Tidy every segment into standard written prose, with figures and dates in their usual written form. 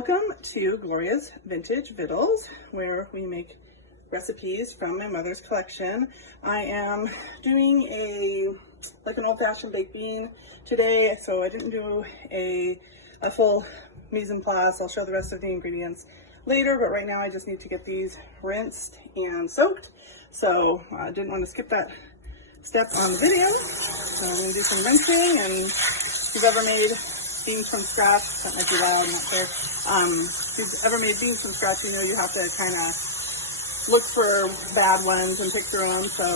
Welcome to Gloria's Vintage Vittles, where we make recipes from my mother's collection. I am doing an old-fashioned baked bean today, so I didn't do a full mise en place. I'll show the rest of the ingredients later, but right now I just need to get these rinsed and soaked. So I didn't want to skip that step on the video. So I'm going to do some rinsing, and if you've ever made beans from scratch, that might be loud, I'm not sure. If you've ever made beans from scratch, you know you have to kind of look for bad ones and pick through them. So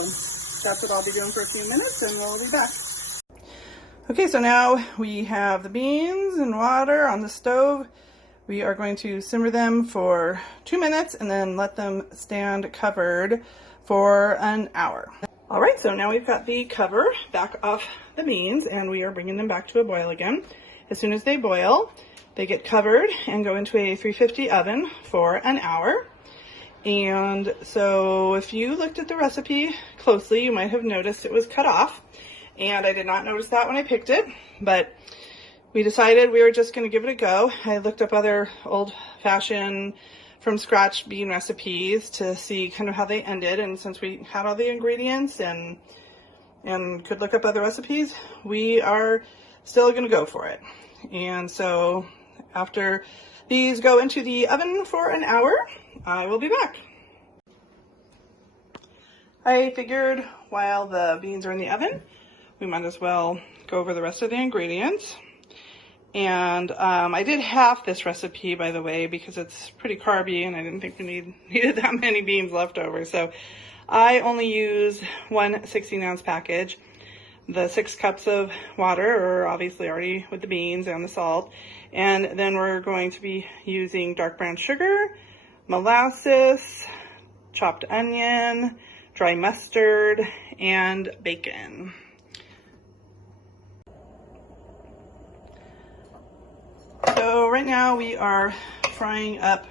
that's what I'll be doing for a few minutes, and we'll be back. Okay, so now we have the beans and water on the stove. We are going to simmer them for 2 minutes and then let them stand covered for an hour. All right, so now we've got the cover back off the beans, and we are bringing them back to a boil again. As soon as they boil, they get covered and go into a 350 oven for an hour. And so if you looked at the recipe closely, you might have noticed it was cut off. And I did not notice that when I picked it, but we decided we were just going to give it a go. I looked up other old-fashioned from scratch bean recipes to see kind of how they ended. And since we had all the ingredients and could look up other recipes, we are still going to go for it. And so after these go into the oven for an hour, I will be back. I figured while the beans are in the oven, we might as well go over the rest of the ingredients. And I did half this recipe, by the way, because it's pretty carby and I didn't think we needed that many beans left over. So I only use one 16-ounce package. The 6 cups of water are obviously already with the beans and the salt. And then we're going to be using dark brown sugar, molasses, chopped onion, dry mustard, and bacon. So right now we are frying up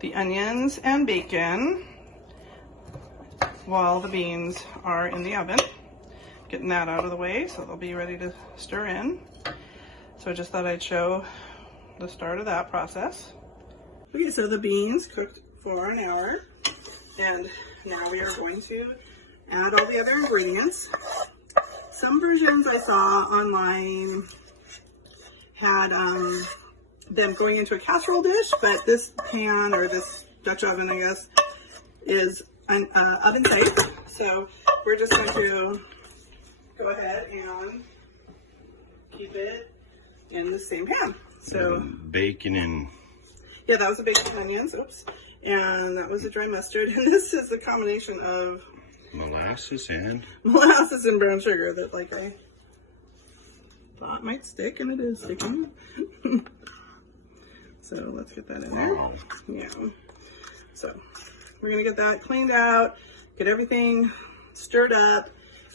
the onions and bacon while the beans are in the oven. Getting that out of the way so they'll be ready to stir in. So I just thought I'd show the start of that process. Okay, so the beans cooked for an hour, and now we are going to add all the other ingredients. Some versions I saw online had them going into a casserole dish, but this pan, or this Dutch oven I guess, is an oven safe. So we're just going to go ahead and keep it in the same pan. So bacon and... yeah, that was the bacon and onions, oops. And that was the dry mustard. And this is the combination of molasses and brown sugar that I thought might stick, and it is sticking. So let's get that in there. Yeah. So we're gonna get that cleaned out, get everything stirred up,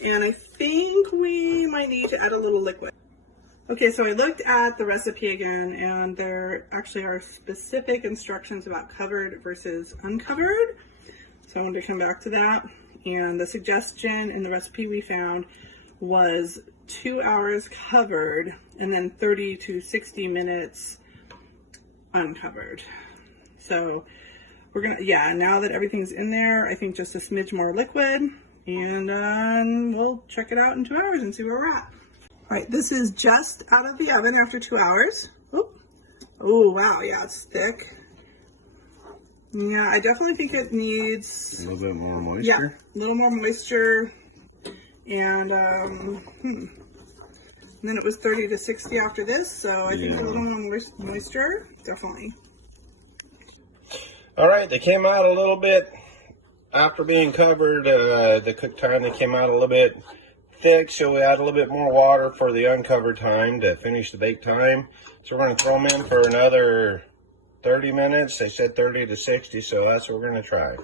and I think we might need to add a little liquid. Okay, so I looked at the recipe again, and there actually are specific instructions about covered versus uncovered. So I wanted to come back to that. And the suggestion in the recipe we found was 2 hours covered and then 30 to 60 minutes uncovered. So we're gonna, yeah, now that everything's in there, I think just a smidge more liquid, and we'll check it out in 2 hours and see where we're at. All right, this is just out of the oven after 2 hours. Oh, wow, yeah, it's thick. Yeah, I definitely think it needs a little bit more moisture. Yeah, a little more moisture. And then it was 30 to 60 after this, so I think a little more moisture, definitely. All right, they came out a little bit after being covered. The cook time, they came out a little bit thick, so we add a little bit more water for the uncovered time to finish the bake time. So we're going to throw them in for another 30 minutes. They said 30 to 60, so that's what we're going to try.